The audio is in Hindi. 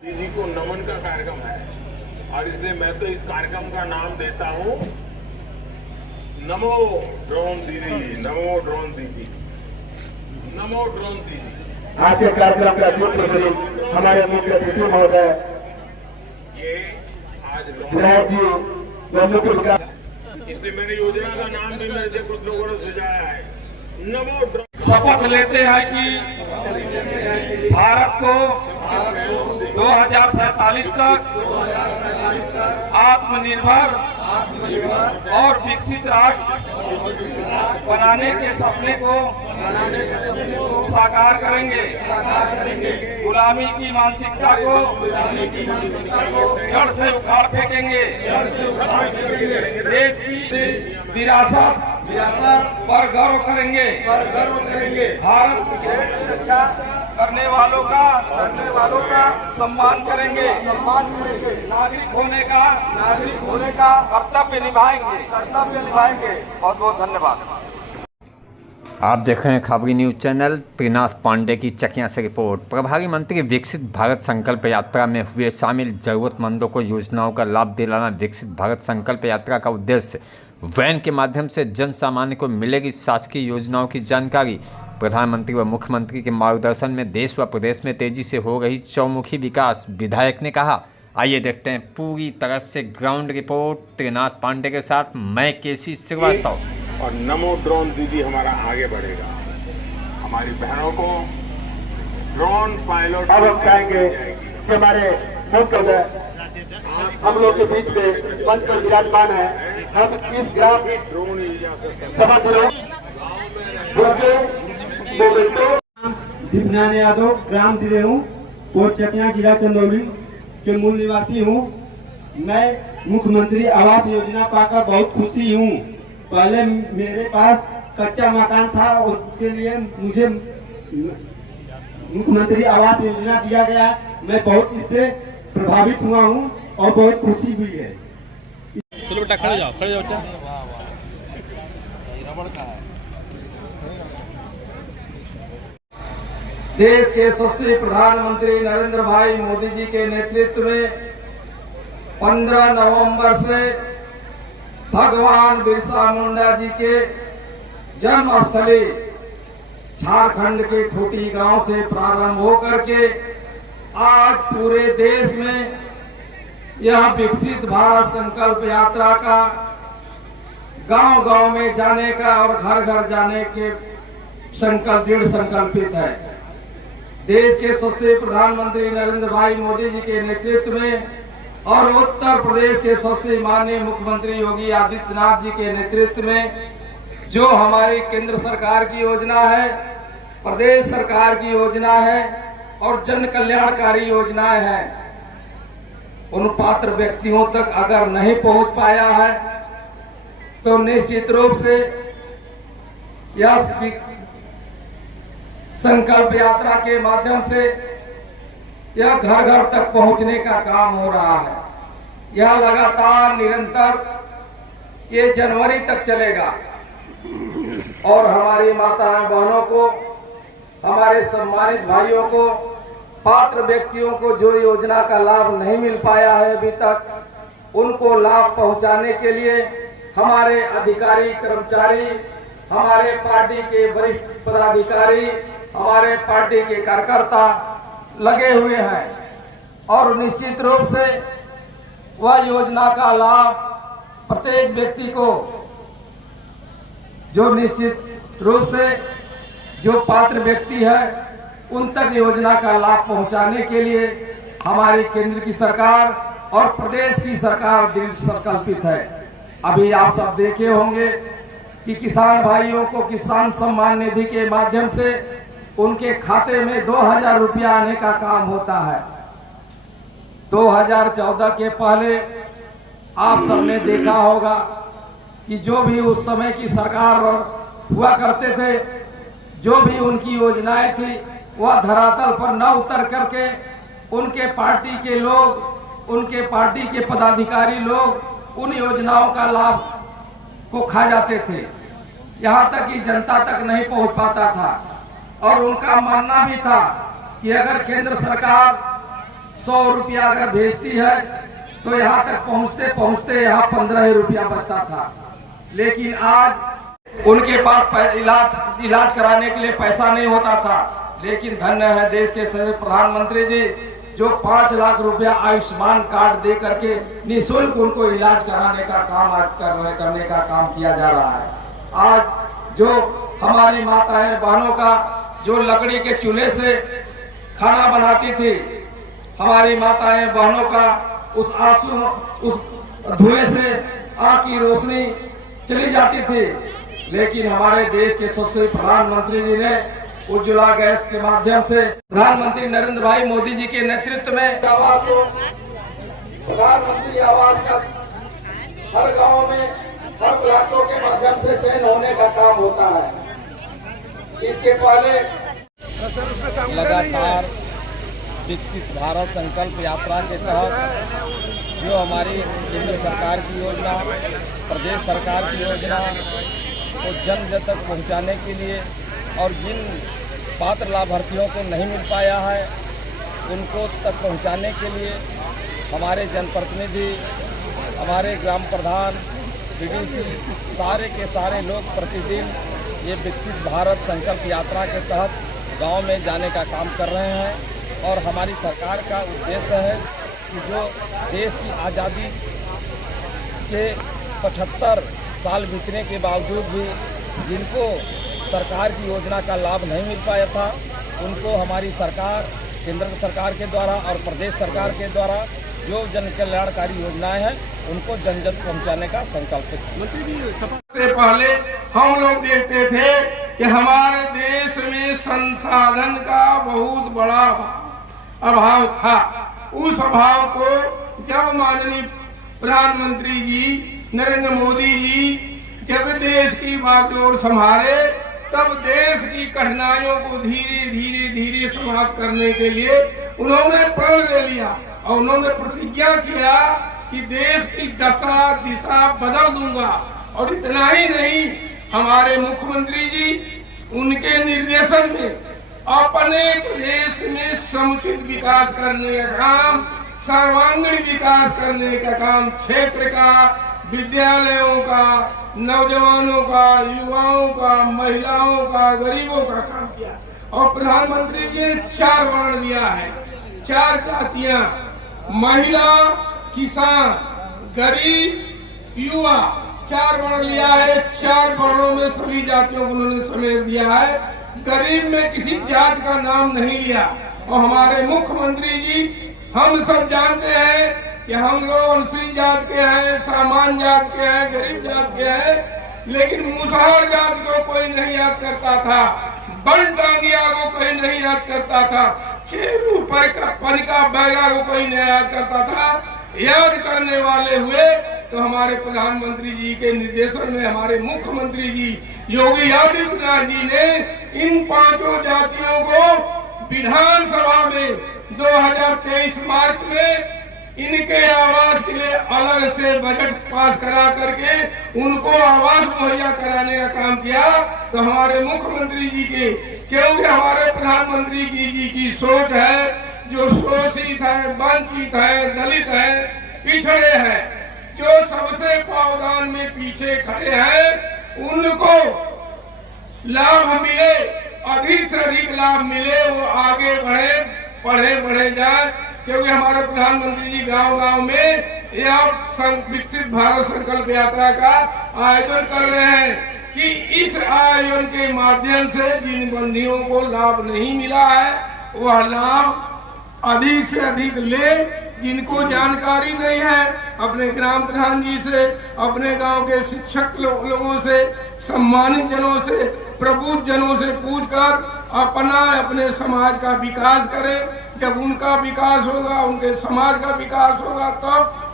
दीदी को नमन का कार्यक्रम है और इसलिए मैं तो इस कार्यक्रम का नाम देता हूँ नमो ड्रोन दीदी, नमो ड्रोन दीदी, नमो ड्रोन दीदी। आज के कार्यक्रम के अध्यक्ष हमारे मुख्य अतिथि महोदय ये आज विधायक जी मुख्य विकास, इसलिए मैंने योजना का नाम भी मेरे से कुछ लोगों ने सुझाया है नमो ड्रोन। शपथ लेते हैं कि भारत को 2047 तक आत्मनिर्भर और विकसित राष्ट्र बनाने के सपने को साकार करेंगे। गुलामी की मानसिकता को जड़ से उखाड़ फेंकेंगे। देश की विरासत पर गर्व करेंगे। भारत की रक्षा करने वालों का सम्मान करेंगे। नागरिक होने का कर्तव्य निभाएंगे। बहुत बहुत धन्यवाद। आप देख रहे हैं खबरी न्यूज चैनल। त्रिनाथ पांडे की चकिया से रिपोर्ट। प्रभारी मंत्री विकसित भारत संकल्प यात्रा में हुए शामिल जरूरतमंदों को योजनाओं का लाभ दिलाना। विकसित भारत संकल्प यात्रा का उद्देश्य वैन के माध्यम से जन सामान्य को मिलेगी शासकीय योजनाओं की जानकारी। प्रधानमंत्री व मुख्यमंत्री के मार्गदर्शन में देश व प्रदेश में तेजी से हो रही चौमुखी विकास, विधायक ने कहा। आइए देखते हैं पूरी तरह से ग्राउंड रिपोर्ट त्रिनाथ पांडे के साथ मैं केसी श्रीवास्तव। और नमो ड्रोन दीदी हमारा आगे बढ़ेगा। हमारी बहनों को ड्रोन पायलट अब हम चाहेंगे कि हमारे मुख्य हम लोग के बीच में मंच पर विराजमान है। हम इस ग्राम ड्रोन एरिया से सभा दीपनारायण यादव, ग्राम दिरेहू, पोस्ट चकिया, जिला चंदौली के मूल निवासी हूँ। मैं मुख्यमंत्री आवास योजना पाकर बहुत खुशी हूँ। पहले मेरे पास कच्चा मकान था, उसके लिए मुझे मुख्यमंत्री आवास योजना दिया गया। मैं बहुत इससे प्रभावित हुआ हूँ और बहुत खुशी हुई है। चलो बेटा खड़े जाओ बेटा। देश के यशस्वी प्रधानमंत्री नरेंद्र भाई मोदी जी के नेतृत्व में 15 नवंबर से भगवान बिरसा मुंडा जी के जन्मस्थली झारखंड के खूंटी गांव से प्रारंभ होकर के आज पूरे देश में यह विकसित भारत संकल्प यात्रा का गांव-गांव में जाने का और घर-घर जाने के दृढ़ संकल्पित है। देश के यशस्वी प्रधानमंत्री नरेंद्र भाई मोदी जी के नेतृत्व में और उत्तर प्रदेश के यशस्वी माननीय मुख्यमंत्री योगी आदित्यनाथ जी के नेतृत्व में जो हमारी केंद्र सरकार की योजना है, प्रदेश सरकार की योजना है और जन कल्याणकारी योजनाएं हैं, उन पात्र व्यक्तियों तक अगर नहीं पहुंच पाया है तो निश्चित रूप से यह संकल्प यात्रा के माध्यम से यह घर घर तक पहुंचने का काम हो रहा है। यह लगातार निरंतर ये जनवरी तक चलेगा और हमारी माताएं बहनों को, हमारे सम्मानित भाइयों को, पात्र व्यक्तियों को जो योजना का लाभ नहीं मिल पाया है अभी तक, उनको लाभ पहुंचाने के लिए हमारे अधिकारी, कर्मचारी, हमारे पार्टी के वरिष्ठ पदाधिकारी, हमारे पार्टी के कार्यकर्ता लगे हुए हैं और निश्चित रूप से वह योजना का लाभ प्रत्येक व्यक्ति को, जो निश्चित रूप से जो पात्र व्यक्ति है उन तक योजना का लाभ पहुंचाने के लिए हमारी केंद्र की सरकार और प्रदेश की सरकार दृढ़ संकल्पित है। अभी आप सब देखे होंगे कि किसान भाइयों को किसान सम्मान निधि के माध्यम से उनके खाते में 2000 रुपया आने का काम होता है। 2014 के पहले आप सबने देखा होगा कि जो भी उस समय की सरकार हुआ करते थे, जो भी उनकी योजनाएं थी, वह धरातल पर न उतर करके उनके पार्टी के लोग, उनके पार्टी के पदाधिकारी लोग उन योजनाओं का लाभ को खा जाते थे। यहाँ तक कि जनता तक नहीं पहुँच पाता था और उनका मानना भी था कि अगर केंद्र सरकार 100 रुपया अगर भेजती है तो यहाँ तक पहुँचते पहुँचते यहाँ 15 रुपया बचता था। लेकिन आज उनके पास इलाज कराने के लिए पैसा नहीं होता था। लेकिन धन्य है देश के प्रधानमंत्री जी जो 5 लाख रुपया आयुष्मान कार्ड दे करके निःशुल्क उनको इलाज कराने का काम आज करने का काम किया जा रहा है। आज जो हमारी माताएं बहनों का जो लकड़ी के चूल्हे से खाना बनाती थी, हमारी माताएं बहनों का उस आंसू उस धुएं से आँख की रोशनी चली जाती थी। लेकिन हमारे देश के सबसे प्रधानमंत्री जी ने उज्ज्वला गैस के माध्यम से प्रधानमंत्री नरेंद्र भाई मोदी जी के नेतृत्व में आवास प्रधानमंत्री आवास का हर गांव में हर ब्लॉकों के माध्यम से चयन होने का काम होता है। इसके पहले लगातार विकसित भारत संकल्प यात्रा के तहत जो हमारी केंद्र सरकार की योजना, प्रदेश सरकार की योजना को जन जन तक पहुँचाने के लिए और जिन पात्र लाभार्थियों को नहीं मिल पाया है उनको तक पहुंचाने के लिए हमारे जनप्रतिनिधि, हमारे ग्राम प्रधान, बीडीसी सारे के सारे लोग प्रतिदिन ये विकसित भारत संकल्प यात्रा के तहत गांव में जाने का काम कर रहे हैं। और हमारी सरकार का उद्देश्य है कि जो देश की आज़ादी के 75 साल बीतने के बावजूद भी जिनको सरकार की योजना का लाभ नहीं मिल पाया था उनको हमारी सरकार, केंद्र सरकार के द्वारा और प्रदेश सरकार के द्वारा जो जन कल्याणकारी योजनाएं हैं उनको जन जन पहुँचाने का संकल्प है। मंत्री जी सबसे पहले हम लोग देखते थे कि हमारे देश में संसाधन का बहुत बड़ा अभाव था। उस अभाव को जब माननीय प्रधानमंत्री जी नरेंद्र मोदी जी जब देश की बागडोर संभाले तब देश की कठिनाइयों को धीरे समाप्त करने के लिए उन्होंने प्रण ले लिया और उन्होंने प्रतिज्ञा किया कि देश की दशा दिशा बदल दूंगा। और इतना ही नहीं, हमारे मुख्यमंत्री जी उनके निर्देशन में अपने प्रदेश में समुचित विकास करने का काम, सर्वांगीण विकास करने का काम, क्षेत्र का, विद्यालयों का, नौजवानों का, युवाओं का, महिलाओं का, गरीबों का काम किया। और प्रधानमंत्री जी ने 4 वर्ण दिया है, 4 जातियां, महिला, किसान, गरीब, युवा, 4 वर्ण लिया है। 4 वर्णों में सभी जातियों को उन्होंने समेट दिया है। गरीब में किसी जात का नाम नहीं लिया। और हमारे मुख्यमंत्री जी, हम सब जानते हैं कि हम लोग अनुसूचित जात के हैं, सामान्य जात के हैं, गरीब जात के हैं, लेकिन मुसहर जात को कोई नहीं याद करता था, बन टांगिया को कोई नहीं याद करता था, 6 रुपए का पनिका बैगा को कोई नहीं याद करता था। याद करने वाले हुए तो हमारे प्रधानमंत्री जी के निर्देशन में हमारे मुख्यमंत्री जी योगी आदित्यनाथ जी ने इन 5 जातियों को विधानसभा में 2023 मार्च में इनके आवास के लिए अलग से बजट पास करा करके उनको आवास मुहैया कराने का काम किया। तो हमारे मुख्यमंत्री जी के, क्योंकि हमारे प्रधानमंत्री जी की सोच है, जो शोषित है, वंचित है, दलित है, पिछड़े हैं, जो सबसे पावदान में पीछे खड़े हैं, उनको लाभ मिले, अधिक से अधिक लाभ मिले, वो आगे बढ़े, बढ़े जाए। क्योंकि हमारे प्रधानमंत्री जी गांव-गांव में यह विकसित भारत संकल्प यात्रा का आयोजन कर रहे हैं कि इस आयोजन के माध्यम से जिन बंदियों को लाभ नहीं मिला है वह लाभ अधिक से अधिक ले। जिनको जानकारी नहीं है, अपने ग्राम प्रधान जी से, अपने गांव के शिक्षक लोगों से, सम्मानित जनों से, प्रबुद्ध जनों से पूछकर अपने समाज का विकास करें। जब उनका विकास होगा, उनके समाज का विकास होगा, तब